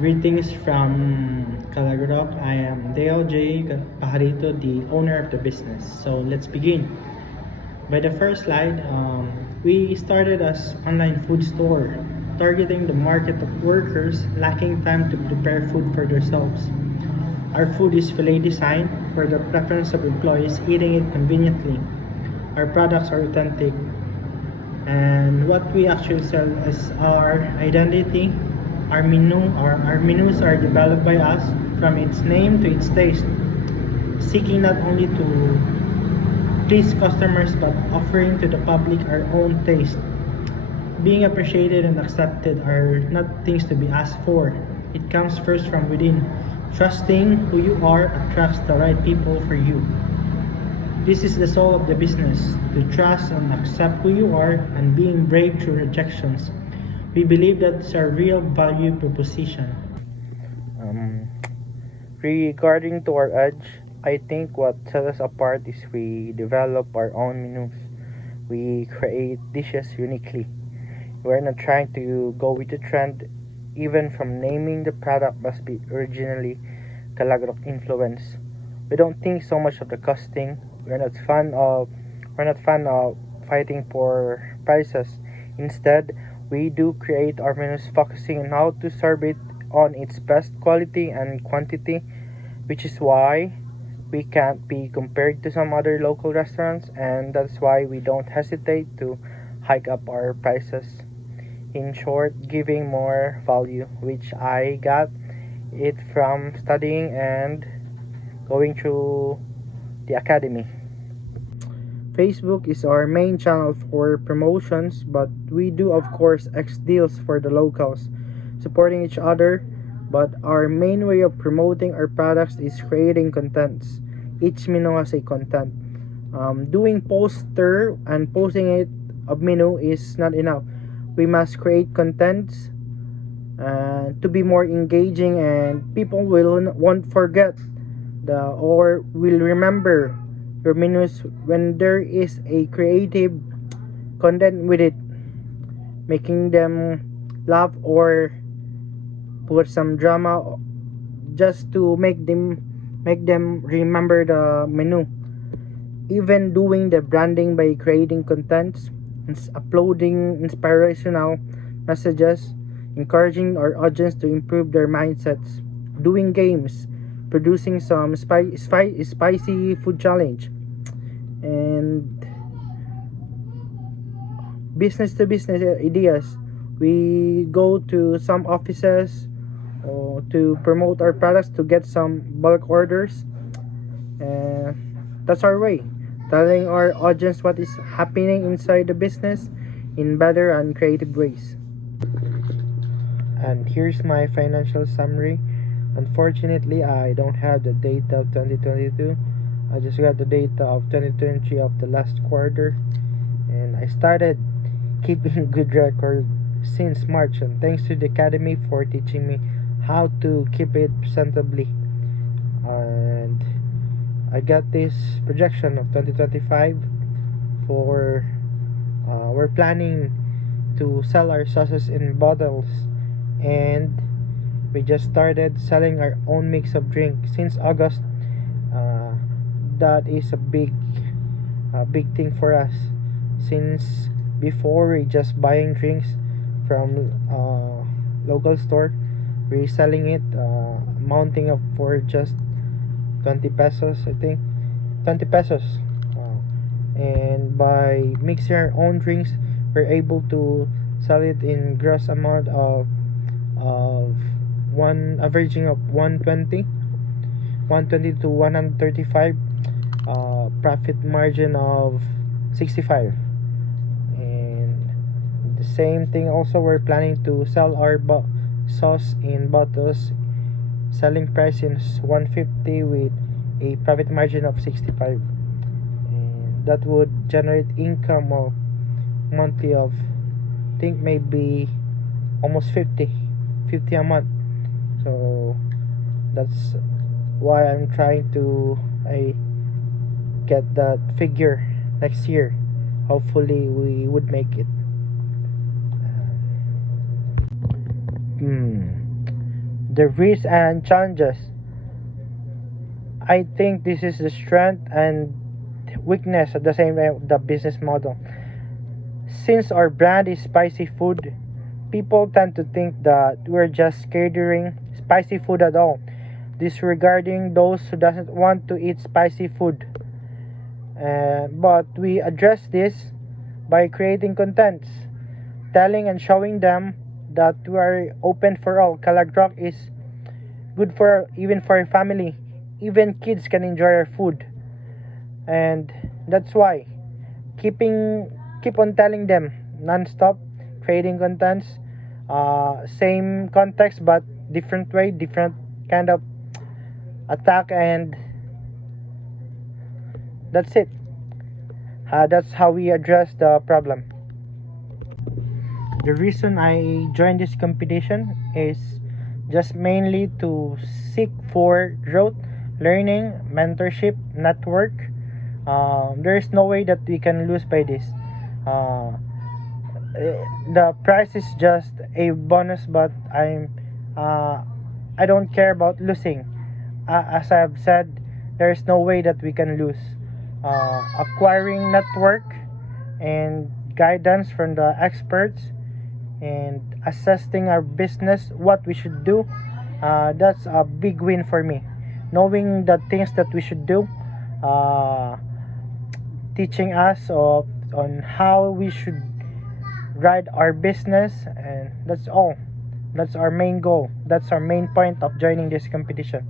Greetings from Calagrok. I am Dale J. Pajarito, the owner of the business. So let's begin. By the first slide, we started as online food store, targeting the market of workers lacking time to prepare food for themselves. Our food is filet designed for the preference of employees eating it conveniently. Our products are authentic, and what we actually sell is our identity. Our menus are developed by us, from its name to its taste, seeking not only to please customers but offering to the public our own taste. Being appreciated and accepted are not things to be asked for. It comes first from within. Trusting who you are attracts the right people for you. This is the soul of the business, to trust and accept who you are and being brave through rejections. We believe that's our real value proposition. Um, Regarding to our edge, I think what sets us apart is we develop our own menus. We create dishes uniquely. We're not trying to go with the trend. Even from naming the product must be originally Calagrok influence. We don't think so much of the costing. We're not fan of fighting for prices. Instead, we do create our menus focusing on how to serve it on its best quality and quantity, which is why we can't be compared to some other local restaurants, and that's why we don't hesitate to hike up our prices. In short, giving more value, which I got it from studying and going through the academy. Facebook is our main channel for promotions, but we do, of course, X deals for the locals, supporting each other. But our main way of promoting our products is creating contents. Each menu has a content. Doing poster and posting it of menu is not enough. We must create contents to be more engaging, and people won't forget or will remember your menus when there is a creative content with it, making them laugh or put some drama just to make them remember the menu. Even doing the branding by creating contents, uploading inspirational messages, encouraging our audience to improve their mindsets, doing games, producing some spicy food challenge, and business to business ideas. We go to some offices to promote our products to get some bulk orders, and that's our way, telling our audience what is happening inside the business in better and creative ways. And here's my financial summary. Unfortunately, I don't have the data of 2022. I just got the data of 2023 of the last quarter, and I started keeping good record since March, and thanks to the academy for teaching me how to keep it presentably. And I got this projection of 2025 for we're planning to sell our sauces in bottles, and we just started selling our own mix of drink since August. uh, that is a big thing for us, since before we just buying drinks from local store, we're selling it, mounting up for just 20 pesos, I think 20 pesos. And by mixing our own drinks, we're able to sell it in gross amount of one averaging of 120 to 135, profit margin of 65. And the same thing also, we're planning to sell our sauce in bottles, selling price is 150 with a profit margin of 65, and that would generate income of monthly of, I think, maybe almost 50 a month. So that's why I'm trying to get that figure next year. Hopefully we would make it. the risks and challenges. I think this is the strength and weakness at the same time of the business model. Since our brand is spicy food, people tend to think that we're just catering spicy food at all, disregarding those who doesn't want to eat spicy food. But we address this by creating contents, telling and showing them that we are open for all. Kalagrok is good for even for a family. Even kids can enjoy our food, and that's why keep on telling them non-stop, creating contents, same context but different way, different kind of attack, and that's it. That's how we address the problem. The reason I joined this competition is just mainly to seek for growth, learning, mentorship, network. There is no way that we can lose by this. Uh, the prize is just a bonus, but uh, I don't care about losing. As I've said, there is no way that we can lose. Acquiring network and guidance from the experts and assessing our business, what we should do, that's a big win for me. Knowing the things that we should do, uh, teaching us on how we should ride our business, and that's all. That's our main goal. That's our main point of joining this competition.